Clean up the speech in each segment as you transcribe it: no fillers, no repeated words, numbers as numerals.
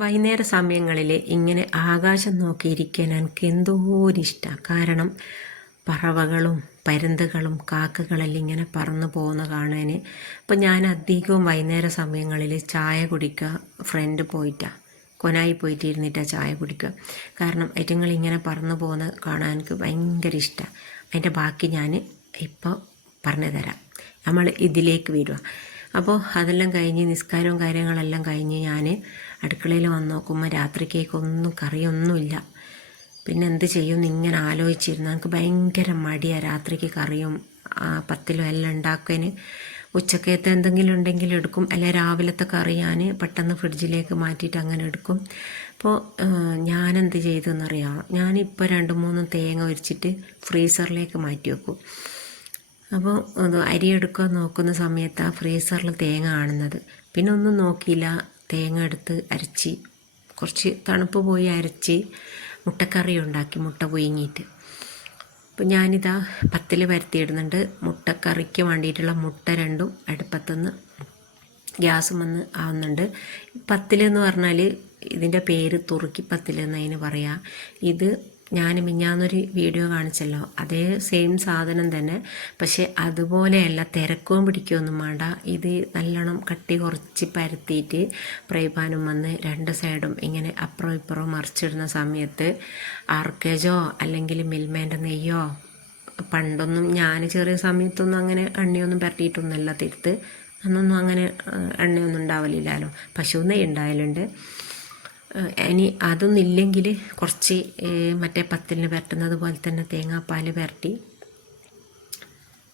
വൈകുന്നേര സമയങ്ങളിൽ ഇങ്ങനെ ആകാശം നോക്കിയിരിക്കാൻ എനിക്ക് എന്തോ ഒരിഷ്ടമാണ്. കാരണം പറവകളും പരുന്തുകളും കാക്കകളെല്ലാം ഇങ്ങനെ പറന്നു പോകുന്ന കാണാൻ. അപ്പം ഞാൻ അധികവും വൈകുന്നേര സമയങ്ങളിൽ ചായ കുടിക്കുക ഫ്രണ്ട് പോയിട്ടാണ്, കൊനായി പോയിട്ട് ഇരുന്നിട്ടാണ് ചായ കുടിക്കുക. കാരണം ഇങ്ങനെ പറന്നു പോകുന്ന കാണാൻ എനിക്ക് ഭയങ്കര ഇഷ്ടമാണ്. അതിൻ്റെ ബാക്കി ഞാൻ ഇപ്പോൾ പറഞ്ഞു തരാം. നമ്മൾ ഇതിലേക്ക് വരിക. അപ്പോൾ അതെല്ലാം കഴിഞ്ഞ് നിസ്കാരവും കാര്യങ്ങളെല്ലാം കഴിഞ്ഞ് ഞാൻ അടുക്കളയിൽ വന്ന് നോക്കുമ്പോൾ രാത്രിക്കേക്കൊന്നും കറിയൊന്നുമില്ല. പിന്നെ എന്ത് ചെയ്യുമെന്ന് ഇങ്ങനെ ആലോചിച്ചിരുന്നു. എനിക്ക് ഭയങ്കര മടിയാണ് രാത്രിക്ക് കറിയും പത്തിലും എല്ലാം ഉണ്ടാക്കാൻ. ഉച്ചക്കത്തെ എന്തെങ്കിലും ഉണ്ടെങ്കിൽ എടുക്കും, അല്ലെ രാവിലത്തെ കറി ഞാൻ പെട്ടെന്ന് ഫ്രിഡ്ജിലേക്ക് മാറ്റിയിട്ട് അങ്ങനെ എടുക്കും. അപ്പോൾ ഞാനെന്ത് ചെയ്തെന്നറിയാം, ഞാനിപ്പോൾ 2-3 തേങ്ങ ഉരിച്ചിട്ട് ഫ്രീസറിലേക്ക് മാറ്റി വെക്കും. അപ്പോൾ അരി എടുക്കാൻ നോക്കുന്ന സമയത്ത് ആ ഫ്രീസറിൽ തേങ്ങ കാണുന്നത്. പിന്നെ ഒന്നും നോക്കിയില്ല, തേങ്ങ എടുത്ത് അരച്ച് കുറച്ച് തണുപ്പ് പോയി അരച്ച് മുട്ടക്കറി ഉണ്ടാക്കി, മുട്ട പുഴുങ്ങിയിട്ട്. അപ്പോൾ ഞാനിതാ പത്തിൽ പരത്തിയിടുന്നുണ്ട്. മുട്ടക്കറിക്ക് വേണ്ടിയിട്ടുള്ള മുട്ട രണ്ടും അടുപ്പത്തുനിന്ന് ഗ്യാസും വന്ന് ആവുന്നുണ്ട്. പത്തിലെന്ന് പറഞ്ഞാൽ ഇതിൻ്റെ പേര് തുറുക്കി പത്തിൽ എന്നതിന് പറയാം. ഇത് ഞാൻ മിഞ്ഞാന്നൊരു വീഡിയോ കാണിച്ചല്ലോ, അതേ സെയിം സാധനം തന്നെ, പക്ഷേ അതുപോലെയല്ല, തിരക്കവും പിടിക്കുകയൊന്നും വേണ്ട. ഇത് നല്ലോണം കട്ടി കുറച്ച് പരത്തിയിട്ട് ഫ്രൈ പാനും വന്ന് 2 സൈഡും ഇങ്ങനെ അപ്പുറം ഇപ്പുറം മറിച്ചിടുന്ന സമയത്ത് ആർക്കേജോ അല്ലെങ്കിൽ മിൽമേൻ്റെ നെയ്യോ, പണ്ടൊന്നും ഞാൻ ചെറിയ സമയത്തൊന്നും അങ്ങനെ എണ്ണയൊന്നും പരട്ടിയിട്ടൊന്നുമല്ല തിരുത്ത്, അന്നൊന്നും അങ്ങനെ എണ്ണയൊന്നും ഉണ്ടാവലില്ലല്ലോ, പശു നെയ്യ് ഉണ്ടായാലുണ്ട്. ഇനി അതൊന്നും ഇല്ലെങ്കിൽ കുറച്ച് മറ്റേ പത്തിലിന് പരട്ടുന്നത് പോലെ തന്നെ തേങ്ങാപ്പാൽ പരട്ടി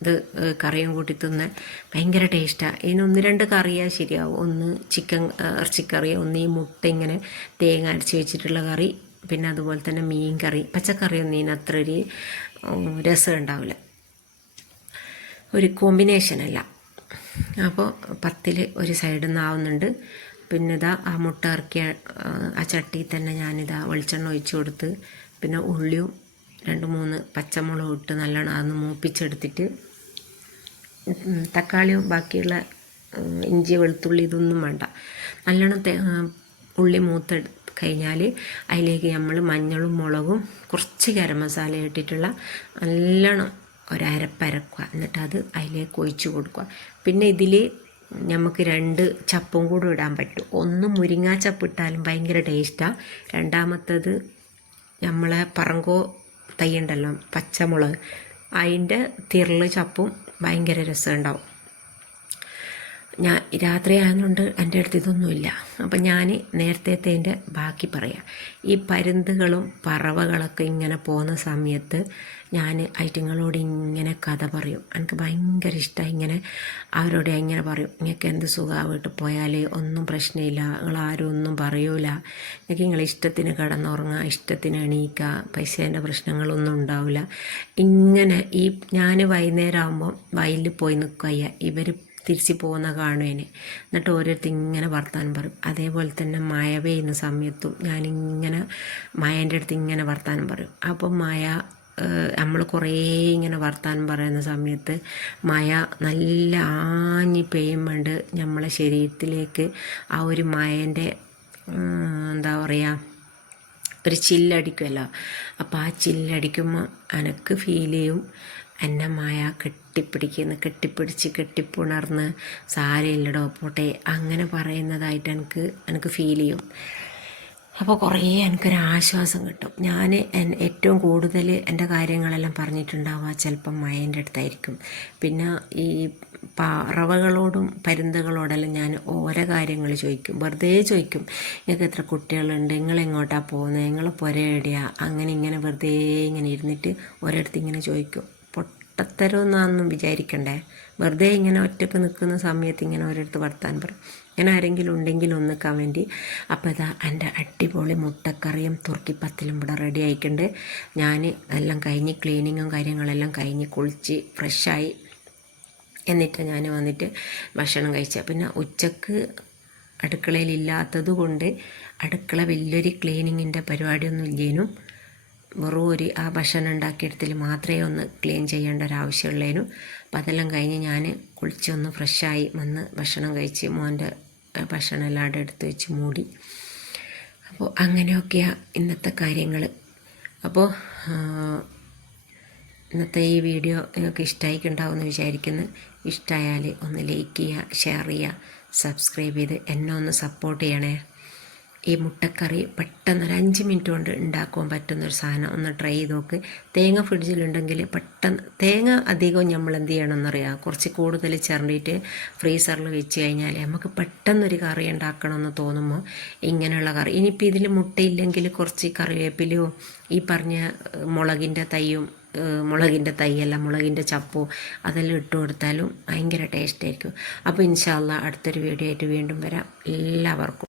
ഇത് കറിയും കൂട്ടി തിന്ന് ഭയങ്കര ടേസ്റ്റാണ്. ഇതിന് 1-2 കറിയാൽ ശരിയാവും. ഒന്ന് ചിക്കൻ ഇറച്ചിക്കറി, ഒന്ന് ഈ മുട്ട ഇങ്ങനെ തേങ്ങ അരച്ച് വെച്ചിട്ടുള്ള കറി, പിന്നെ അതുപോലെ തന്നെ മീൻ കറി. പച്ചക്കറിയൊന്നും ഇതിന് അത്ര ഒരു രസം ഉണ്ടാവില്ല, ഒരു കോമ്പിനേഷനല്ല. അപ്പോൾ പത്തിൽ ഒരു സൈഡിൽ നിന്നാവുന്നുണ്ട്. പിന്നെ ഇതാ ആ മുട്ട ഇറക്കിയ ആ ചട്ടിയിൽ തന്നെ ഞാനിതാ വെളിച്ചെണ്ണ ഒഴിച്ച് കൊടുത്ത്, പിന്നെ ഉള്ളിയും 2-3 പച്ചമുളകും ഇട്ട് നല്ലോണം അതൊന്ന് മൂപ്പിച്ചെടുത്തിട്ട്, തക്കാളിയും ബാക്കിയുള്ള ഇഞ്ചി വെളുത്തുള്ളി ഇതൊന്നും വേണ്ട, നല്ലോണം ഉള്ളി മൂത്ത് കഴിഞ്ഞാൽ അതിലേക്ക് നമ്മൾ മഞ്ഞളും മുളകും കുറച്ച് ഗരം മസാല ഇട്ടിട്ടുള്ള നല്ലോണം ഒരരപ്പരക്കുക. എന്നിട്ട് അത് അതിലേക്ക് ഒഴിച്ച് കൊടുക്കുക. പിന്നെ ഇതിൽ നമുക്ക് 2 ചപ്പും കൂടെ ഇടാൻ പറ്റും. ഒന്ന് മുരിങ്ങാ ചപ്പ് ഇട്ടാലും ഭയങ്കര ടേസ്റ്റാണ്. രണ്ടാമത്തത് നമ്മളെ പറങ്കോ തൈ ഉണ്ടല്ലോ, പച്ചമുളക്, അതിൻ്റെ തിരള് ചപ്പും ഭയങ്കര രസമുണ്ടാവും. ഞാൻ രാത്രി ആയതുകൊണ്ട് എൻ്റെ അടുത്ത് ഇതൊന്നുമില്ല. അപ്പം ഞാൻ നേരത്തേൻ്റെ ബാക്കി പറയാം. ഈ പരുന്തുകളും പറവകളൊക്കെ ഇങ്ങനെ പോകുന്ന സമയത്ത് ഞാൻ ഐറ്റങ്ങളോട് ഇങ്ങനെ കഥ പറയും. എനിക്ക് ഭയങ്കര ഇഷ്ടമാണ്. ഇങ്ങനെ അവരോട് ഇങ്ങനെ പറയും, നിങ്ങൾക്ക് എന്ത് സുഖമാണ് വീട്ടിൽ പോയാൽ, ഒന്നും പ്രശ്നമില്ല, നിങ്ങളാരും ഒന്നും പറയൂല, എനിക്ക് നിങ്ങളെ ഇഷ്ടത്തിന് കിടന്നുറങ്ങുക, ഇഷ്ടത്തിന് എണീക്കുക, പൈസേൻ്റെ പ്രശ്നങ്ങളൊന്നും ഉണ്ടാവില്ല. ഇങ്ങനെ ഈ ഞാൻ വൈകുന്നേരം ആകുമ്പം വയലിൽ പോയി നിൽക്കുക, ഇവർ തിരിച്ച് പോകുന്ന കാണുവേന്. എന്നിട്ട് ഓരോരുത്തർ ഇങ്ങനെ വർത്താനം പറയും. അതേപോലെ തന്നെ മഴ പെയ്യുന്ന സമയത്തും ഞാനിങ്ങനെ മഴേൻ്റെ അടുത്ത് ഇങ്ങനെ വർത്താനം പറയും. അപ്പം മഴ നമ്മൾ കുറേ ഇങ്ങനെ വർത്താനം പറയുന്ന സമയത്ത് മഴ നല്ല ആഞ്ഞി പെയ്യുമ്പോണ്ട് നമ്മളെ ശരീരത്തിലേക്ക് ആ ഒരു മഴേൻ്റെ എന്താ പറയുക, ഒരു ചില്ലടിക്കുമല്ലോ. അപ്പോൾ ആ ചില്ലടിക്കുമ്പോൾ എനിക്ക് ഫീൽ ചെയ്യും എന്നെ മായ കെട്ടിപ്പിടിച്ച് കെട്ടിപ്പുണർന്ന് സാരയില്ലടോ പോട്ടെ അങ്ങനെ പറയുന്നതായിട്ട് എനിക്ക് ഫീൽ ചെയ്യും. അപ്പോൾ കുറേ എനിക്കൊരാശ്വാസം കിട്ടും. ഞാൻ ഏറ്റവും കൂടുതൽ എൻ്റെ കാര്യങ്ങളെല്ലാം പറഞ്ഞിട്ടുണ്ടാവുക ചിലപ്പം മഴേൻ്റെ അടുത്തായിരിക്കും. പിന്നെ ഈ പറവകളോടും പരുന്തുകളോടെല്ലാം ഞാൻ ഓരോ കാര്യങ്ങൾ ചോദിക്കും, വെറുതെ ചോദിക്കും. നിങ്ങൾക്ക് എത്ര കുട്ടികളുണ്ട്, നിങ്ങളെങ്ങോട്ടാണ് പോകുന്നത്, നിങ്ങൾ പുര എവിടെയാ, അങ്ങനെ ഇങ്ങനെ വെറുതെ ഇങ്ങനെ ഇരുന്നിട്ട് ഓരോരുത്തർ ഇങ്ങനെ ചോദിക്കും. പൊട്ടത്തരമൊന്നും വിചാരിക്കണ്ടേ, വെറുതെ ഇങ്ങനെ ഒറ്റക്ക് നിൽക്കുന്ന സമയത്ത് ഇങ്ങനെ ഓരോരുത്തർ വർത്താനം പറയും. ഇങ്ങനെ ആരെങ്കിലും ഉണ്ടെങ്കിൽ ഒന്ന് കമൻറ്റ്. അപ്പോൾ ഇതാ എൻ്റെ അടിപൊളി മുട്ടക്കറിയും തുർക്കിപ്പത്തിലും ഇവിടെ റെഡി ആയിട്ടുണ്ട്. ഞാൻ എല്ലാം കഴിഞ്ഞ് ക്ലീനിങ്ങും കാര്യങ്ങളെല്ലാം കഴിഞ്ഞ് കുളിച്ച് ഫ്രഷായി എന്നിട്ട് ഞാൻ വന്നിട്ട് ഭക്ഷണം കഴിച്ച. പിന്നെ ഉച്ചക്ക് അടുക്കളയിലില്ലാത്തത് കൊണ്ട് അടുക്കള വലിയൊരു ക്ലീനിങ്ങിൻ്റെ പരിപാടിയൊന്നും ഇല്ലേനും, വെറും ഒരു ആ ഭക്ഷണം ഉണ്ടാക്കിയെടുത്തിൽ മാത്രമേ ഒന്ന് ക്ലീൻ ചെയ്യേണ്ട ഒരാവശ്യമുള്ളേനു. അപ്പം അതെല്ലാം കഴിഞ്ഞ് ഞാൻ കുളിച്ചൊന്ന് ഫ്രഷായി വന്ന് ഭക്ഷണം കഴിച്ച് മോൻ്റെ ഭക്ഷണം എല്ലാം എടുത്ത് വെച്ച് മൂടി. അപ്പോൾ അങ്ങനെയൊക്കെയാണ് ഇന്നത്തെ കാര്യങ്ങൾ. അപ്പോൾ ഇന്നത്തെ ഈ വീഡിയോ നിങ്ങൾക്ക് ഇഷ്ടമായിട്ടുണ്ടാവുമെന്ന് വിചാരിക്കുന്നു. ഇഷ്ടമായാൽ ഒന്ന് ലൈക്ക് ചെയ്യുക, ഷെയർ ചെയ്യുക, സബ്സ്ക്രൈബ് ചെയ്ത് എന്നെ ഒന്ന് സപ്പോർട്ട് ചെയ്യണേ. ഈ മുട്ടക്കറി പെട്ടെന്ന് ഒരു 5 മിനിറ്റ് കൊണ്ട് ഉണ്ടാക്കാൻ പറ്റുന്നൊരു സാധനം, ഒന്ന് ട്രൈ ചെയ്ത് നോക്ക്. തേങ്ങ ഫ്രിഡ്ജിലുണ്ടെങ്കിൽ പെട്ടെന്ന്, തേങ്ങ അധികം നമ്മൾ എന്ത് ചെയ്യണമെന്നറിയാം, കുറച്ച് കൂടുതൽ ചിരണ്ടിയിട്ട് ഫ്രീസറിൽ വെച്ച് കഴിഞ്ഞാൽ നമുക്ക് പെട്ടെന്നൊരു കറി ഉണ്ടാക്കണമെന്ന് തോന്നുമ്പോൾ ഇങ്ങനെയുള്ള കറി. ഇനിയിപ്പോൾ ഇതിൽ മുട്ടയില്ലെങ്കിൽ കുറച്ച് കറിവേപ്പിലയോ ഈ പറഞ്ഞ മുളകിൻ്റെ തൈയല്ല, മുളകിൻ്റെ ചപ്പോ അതെല്ലാം ഇട്ട് കൊടുത്താലും ഭയങ്കര ടേസ്റ്റായിരിക്കും. അപ്പോൾ ഇൻഷാ അല്ലാഹ് അടുത്തൊരു വീഡിയോ ആയിട്ട് വീണ്ടും വരാം. എല്ലാവർക്കും